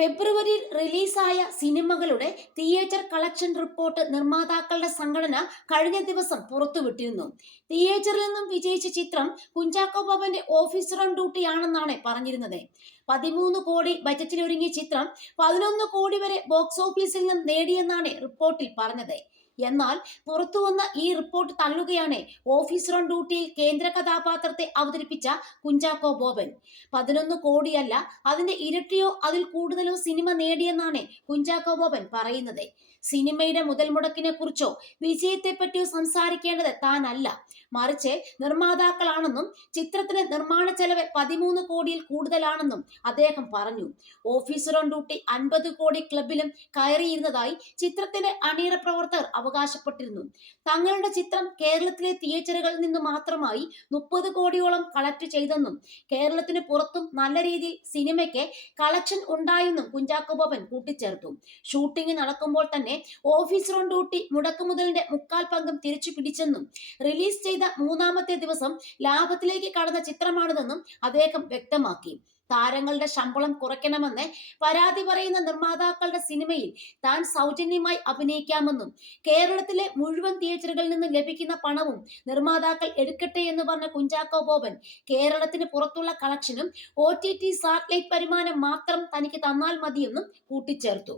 ഫെബ്രുവരിയിൽ റിലീസായ സിനിമകളുടെ തിയേറ്റർ കളക്ഷൻ റിപ്പോർട്ട് നിർമ്മാതാക്കളുടെ സംഘടന കഴിഞ്ഞ ദിവസം പുറത്തുവിട്ടിരുന്നു. തിയേറ്ററിൽ നിന്നും വിജയിച്ച ചിത്രം കുഞ്ചാക്കോ ബോബന്റെ ഓഫീസർ ഓൺ ഡ്യൂട്ടിയാണെന്നാണ് പറഞ്ഞിരുന്നത്. പതിമൂന്ന് കോടി ബജറ്റിലൊരുങ്ങിയ ചിത്രം പതിനൊന്ന് കോടി വരെ ബോക്സ് ഓഫീസിൽ നിന്നും നേടിയെന്നാണ് റിപ്പോർട്ടിൽ പറഞ്ഞത്. എന്നാൽ പുറത്തുവന്ന ഈ റിപ്പോർട്ട് തള്ളുകയാണ്. ഓഫീസർ ഓൺ ഡ്യൂട്ടിയിൽ കേന്ദ്ര കഥാപാത്രത്തെ അവതരിപ്പിച്ച കുഞ്ചാക്കോ ബോബൻ. പതിനൊന്ന് കോടിയല്ല അതിന്റെ ഇരട്ടിയോ അതിൽ കൂടുതലോ സിനിമ നേടിയെന്നാണ് കുഞ്ചാക്കോ ബോബൻ പറയുന്നത്. സിനിമയുടെ മുതൽ മുടക്കിനെ കുറിച്ചോ വിജയത്തെപ്പറ്റിയോ സംസാരിക്കേണ്ടത് താനല്ല. മറിച്ച് നിർമ്മാതാക്കളാണെന്നും ചിത്രത്തിന് നിർമ്മാണ ചെലവ് പതിമൂന്ന് കോടിയിൽ കൂടുതലാണെന്നും അദ്ദേഹം പറഞ്ഞു. ഓഫീസർ ഓൺ ഡ്യൂട്ടി അൻപത് കോടി ക്ലബിലും കയറിയിരുന്നതായി ചിത്രത്തിന്റെ അണിയറ പ്രവർത്തകർ അവകാശപ്പെട്ടിരുന്നു. തങ്ങളുടെ ചിത്രം കേരളത്തിലെ തിയേറ്ററുകളിൽ നിന്ന് മാത്രമായി മുപ്പത് കോടിയോളം കളക്ട് ചെയ്തെന്നും കേരളത്തിന് പുറത്തും നല്ല രീതിയിൽ സിനിമയ്ക്ക് കളക്ഷൻ ഉണ്ടായെന്നും കുഞ്ചാക്കോ ബോബൻ കൂട്ടിച്ചേർത്തു. ഷൂട്ടിംഗ് നടക്കുമ്പോൾ തന്നെ ഓഫീസ് ഓൺ ഡ്യൂട്ടി മുടക്കുമുതലിന്റെ മുക്കാൽ പങ്കും തിരിച്ചു പിടിച്ചെന്നും റിലീസ് ചെയ്ത മൂന്നാമത്തെ ദിവസം ലാഭത്തിലേക്ക് കടന്ന ചിത്രമാണിതെന്നും അദ്ദേഹം വ്യക്തമാക്കി. താരങ്ങളുടെ ശമ്പളം കുറയ്ക്കണമെന്ന് പരാതി പറയുന്ന നിർമ്മാതാക്കളുടെ സിനിമയിൽ താൻ സൗജന്യമായി അഭിനയിക്കാമെന്നും കേരളത്തിലെ മുഴുവൻ തിയേറ്ററുകളിൽ നിന്നും ലഭിക്കുന്ന പണവും നിർമ്മാതാക്കൾ എടുക്കട്ടെ എന്ന് പറഞ്ഞ കുഞ്ചാക്കോ ബോബൻ കേരളത്തിന് പുറത്തുള്ള കളക്ഷനും ഒ ടി ടി സാറ്റലൈറ്റ് വരുമാനം മാത്രം തനിക്ക് തന്നാൽ മതിയെന്നും കൂട്ടിച്ചേർത്തു.